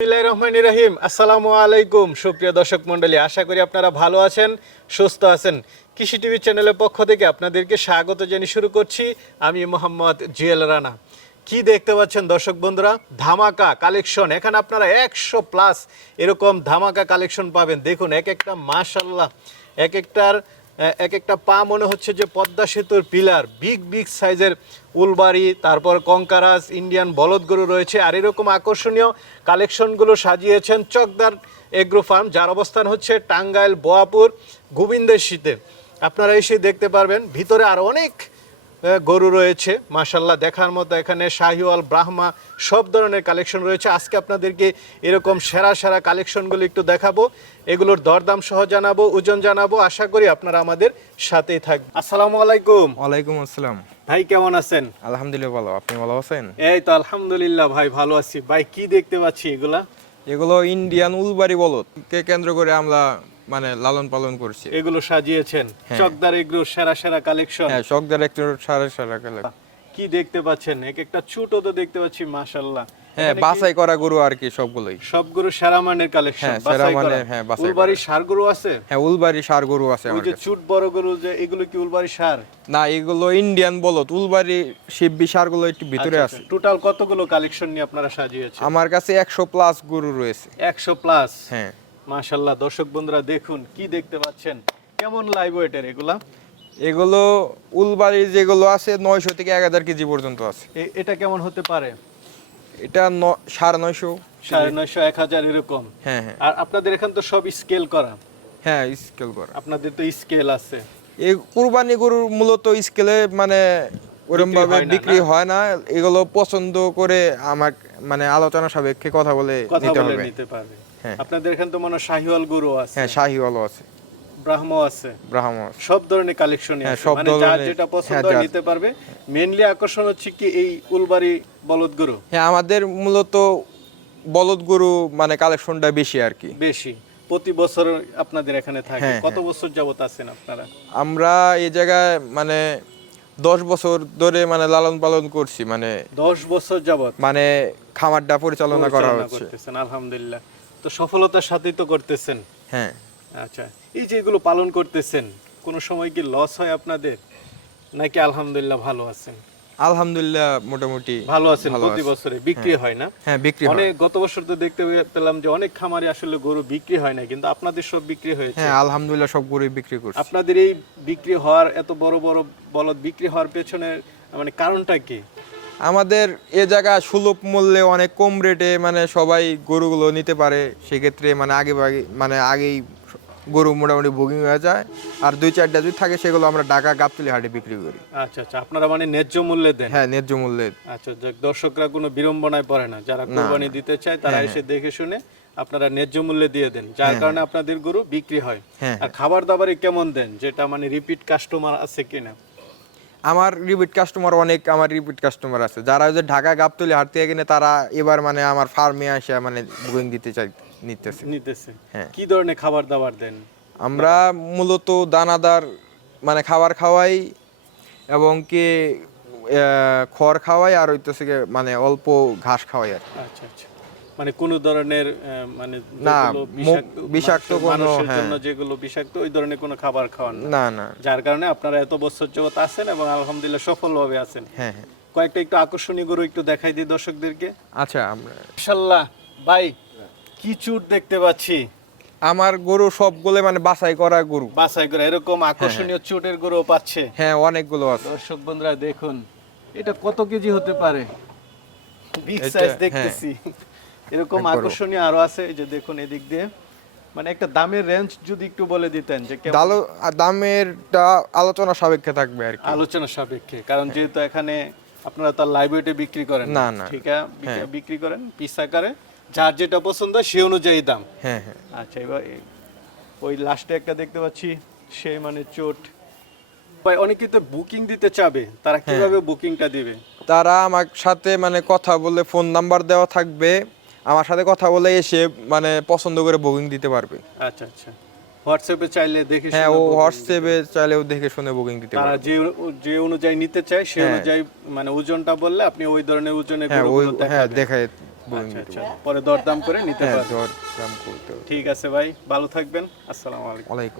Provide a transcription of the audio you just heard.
রহিম আসসালামু আলাইকুম সুপ্রিয় দর্শক মণ্ডলী, আশা করি আপনারা ভালো আছেন, সুস্থ আছেন। কৃষি টিভি চ্যানেলের পক্ষ থেকে আপনাদেরকে স্বাগত জানিয়ে শুরু করছি আমি মোহাম্মদ জুয়েল রানা। কি দেখতে পাচ্ছেন দর্শক বন্ধুরা, ধামাকা কালেকশন। এখানে আপনারা 100+ এরকম ধামাকা কালেকশন পাবেন। দেখুন এক একটা মাশাআল্লাহ, এক একটা পা মনে হচ্ছে যে পদ্মা সেতুর পিলার। বিগ বিগ সাইজের উলবাড়ি, তারপর কঙ্কারাস, ইন্ডিয়ান বলদ গরু রয়েছে। আর এরকম আকর্ষণীয় কালেকশনগুলো সাজিয়েছেন চকদার এগ্রো ফার্ম, যার অবস্থান হচ্ছে টাঙ্গাইল বোয়াপুর গোবিন্দের শীতে। আপনারা এসে দেখতে পারবেন। ভিতরে আর অনেক গরু রয়েছে মাশাল্লাহ, দেখার মতো। এখানে শাহিওয়াল, ব্রাহ্মা সব ধরনের কালেকশন রয়েছে। আজকে আপনাদেরকে এরকম সেরা সেরা কালেকশনগুলো একটু দেখাবো, এগুলোর দরদাম সহ জানাবো, ওজন জানাবো। আশা করি আপনারা আমাদের সাথেই থাকবেন। আসসালামু আলাইকুম। ওয়ালাইকুম আসসালাম। ভাই কেমন আছেন? আলহামদুলিল্লাহ ভালো, আপনি ভালো আছেন? এই তো আলহামদুলিল্লাহ ভাই ভালো আছি। ভাই কি দেখতে পাচ্ছি এগুলা? এগুলো ইন্ডিয়ান উলবাড়ি বলদকে কেন্দ্র করে আমরা লালন পালন করছি। এগুলো সাজিয়েছেন চকদার এগ্রো সেরা সেরা কালেকশন। হ্যাঁ, শখদার একটু সারা সারা কালেকশন। কি দেখতে পাচ্ছেন? এক একটা চুটও তো দেখতে পাচ্ছি মাশাআল্লাহ। হ্যাঁ, বাছাই করা গরু আর কি সবগুলোই। সবগুলো সেরা মানের কালেকশন। হ্যাঁ, সেরা মানের, হ্যাঁ, বাছাই করা। উলবাড়ি ষাঁড় গরু আছে? হ্যাঁ, উলবাড়ি ষাঁড় গরু আছে ওই আমার যে কাছে। চুট বড় গরু, যে এগুলো কি উলবাড়ি ষাঁড়? না, এগুলো ইন্ডিয়ান বলদ। উলবাড়ি শিববি ষাঁড় গুলো একটু ভিতরে আছে। টোটাল কতগুলো কালেকশন নিয়ে আপনারা সাজিয়েছেন? আমার কাছে 100+ গরু রয়েছে। 100+? হ্যাঁ মাশাআল্লাহ। দর্শক বন্ধুরা দেখুন কি দেখতে পাচ্ছেন, কেমন লাইভ ওয়েটের এগুলা? এগুলো উলবাড়ি যেগুলো আছে 900 থেকে 1000 কেজি পর্যন্ত আছে। এটা কেমন হতে পারে? এটা 950, 950, 1000 এরকম? হ্যাঁ হ্যাঁ। আর আপনাদের এখান তো সব স্কেল করা? হ্যাঁ, স্কেল করা। আপনাদের তো স্কেল আছে। এই কুরবানি গরুর মূলত স্কেলে ওরকম ভাবে বিক্রি হয় না। এগুলো পছন্দ করে আমার আলোচনা সাপেক্ষে কথা বলে নিতে পারবে। হ্যাঁ। আপনাদের এখানে তো মনে হয় শাহিওয়াল গরু আছে? হ্যাঁ, শাহিওয়ালও আছে, ব্রাহ্মা আছে, ব্রাহ্মা আছে। সব ধরনের কালেকশনই হ্যাঁ, আছে। সব মানে যার ধরনের, যেটা পছন্দ হ্যাঁ, হয় নিতে পারবে। মেইনলি আকর্ষণ হচ্ছে কি এই উলবাড়ি বলদ গরু? হ্যাঁ, আমাদের মূলত বলদ গরু কালেকশনটা বেশি আর কি। বেশি। প্রতি বছর আপনাদের এখানে থাকে? হ্যাঁ, কত বছর যাবত আছেন আপনারা? আমরা এই জায়গায় 10 বছর ধরে লালন পালন করছি। 10 বছর যাবত খামারটা পরিচালনা করা হচ্ছে। করতেছেন, আলহামদুলিল্লাহ। তো সফলতার সাথেই তো করতেছেন। হ্যাঁ। আচ্ছা, এই যে এগুলো পালন করতেছেন, কোনো সময় কি লস হয় আপনাদের, নাকি আলহামদুলিল্লাহ ভালো আছেন? আলহামদুলিল্লাহ মোটামুটি ভালো আছেন। প্রতি বছরে বিক্রি হয় না? হ্যাঁ, বিক্রি হয়। অনেক গত বছর তো দেখতে পেলাম যে অনেক খামারে আসলে গরু বিক্রি হয় না, কিন্তু আপনাদের সব বিক্রি হয়েছে। হ্যাঁ, আলহামদুলিল্লাহ সব গরু বিক্রি করছি। আপনাদের এই বিক্রি হওয়ার, এত বড় বড় বলদ বিক্রি হওয়ার পেছনে কারণটা কি? আমাদের এ জায়গা সুলভ মূল্যে অনেক কম রেটে সবাই গরুগুলো নিতে পারে। সেক্ষেত্রে আগেই গরু মোটামুটি বুকিং হয়ে যায়। আর 2-4টা যদি থাকে সেগুলো আমরা ঢাকা গাবতলী হাটে বিক্রি করি। আচ্ছা আচ্ছা, আপনারা ন্যায্য মূল্যে দেন? হ্যাঁ, ন্যায্য মূল্যে। আচ্ছা, দর্শকরা কোনো বিড়ম্বনায় পড়ে না, যারা কুরবানি দিতে চায় তারা এসে দেখে শুনে আপনারা ন্যায্য মূল্যে দিয়ে দেন, যার কারণে আপনাদের গরু বিক্রি হয়। আর খাবার দাবারে কেমন দেন, যেটা রিপিট কাস্টমার আছে কিনা? আমার রিপিট কাস্টমার আছে যারা ওই যে ঢাকা গাবতলী হাট থেকে কিনে, তারা এবার আমার ফার্মে আসে বুকিং দিতে চাই, নিতেছে। হ্যাঁ। কি ধরনের খাবার দাবার দেন? আমরা মূলত দানাদার খাবার খাওয়াই, এবং কি খড় খাওয়াই, আর হইতেছে অল্প ঘাস খাওয়াই আর। আচ্ছা আচ্ছা, কোন ধরনের না, বিষাক্ত কোনো, জন্য যেগুলো বিষাক্ত ওই ধরনের কোনো খাবার খাওয়ান না? না, যার কারণে আপনারা এত বছর যাবত আছেন এবং আলহামদুলিল্লাহ সফলভাবে আছেন। হ্যাঁ হ্যাঁ। কয়েকটা একটু আকর্ষণীয় গরু একটু দেখাই দিই দর্শকদেরকে। আচ্ছা, আমরা মাশাআল্লাহ ভাই, কি চুট দেখতে পাচ্ছি। আমার গরু সবগুলো বাছাই করা গরু। বাছাই করা এরকম আকর্ষণীয় চুটের গরু পাচ্ছে? হ্যাঁ, অনেকগুলো আছে। দর্শক বন্ধুরা দেখুন, এটা কত কেজি হতে পারে? বিগ সাইজ দেখতেছি। এরকম আকর্ষণীয় আরো আছে, এই যে দেখুন এদিক দিয়ে। একটা দামের রেঞ্জ যদি একটু বলে দিতেন যে দামেরটা আলোচনা সাপেক্ষে থাকবে আর কি। আলোচনা সাপেক্ষে, কারণ যেহেতু এখানে আপনারা তার লাইভ ওয়েটে বিক্রি করেন না? না, ঠিক আছে, বিক্রি করেন পিস আকারে, যার যেটা পছন্দ সেই অনুযায়ী দাম। হ্যাঁ হ্যাঁ। আচ্ছা, এবার ওই লাস্টে একটা দেখতে পাচ্ছি, সেই চোট। ভাই অনেকে তো বুকিং দিতে চাবে, তারা কিভাবে বুকিংটা দিবে? তারা আমার সাথে কথা বলে, ফোন নাম্বার দেওয়া থাকবে, আমার সাথে কথা বলে এসে পছন্দ করে বুকিং দিতে পারবে। আচ্ছা আচ্ছা, হোয়াটসঅ্যাপে চাইলে দেখে শুনে? হ্যাঁ, ও হোয়াটসঅ্যাপে চাইলেও দেখে শুনে বুকিং দিতে পারবে। তারা যে অনুযায়ী নিতে চায় সেই অনুযায়ী ওজনটা বললে আপনি ওই ধরনের ওজনের গরুগুলো দেখায় বুকিং আচ্ছা দিতে আচ্ছা পারবো। পরে দরদাম করে নিতে হ্যাঁ পারবেন। দর দাম করতে হবে। ঠিক আছে ভাই, ভালো থাকবেন। আসসালামু আলাইকুম। ওয়ালাইকুম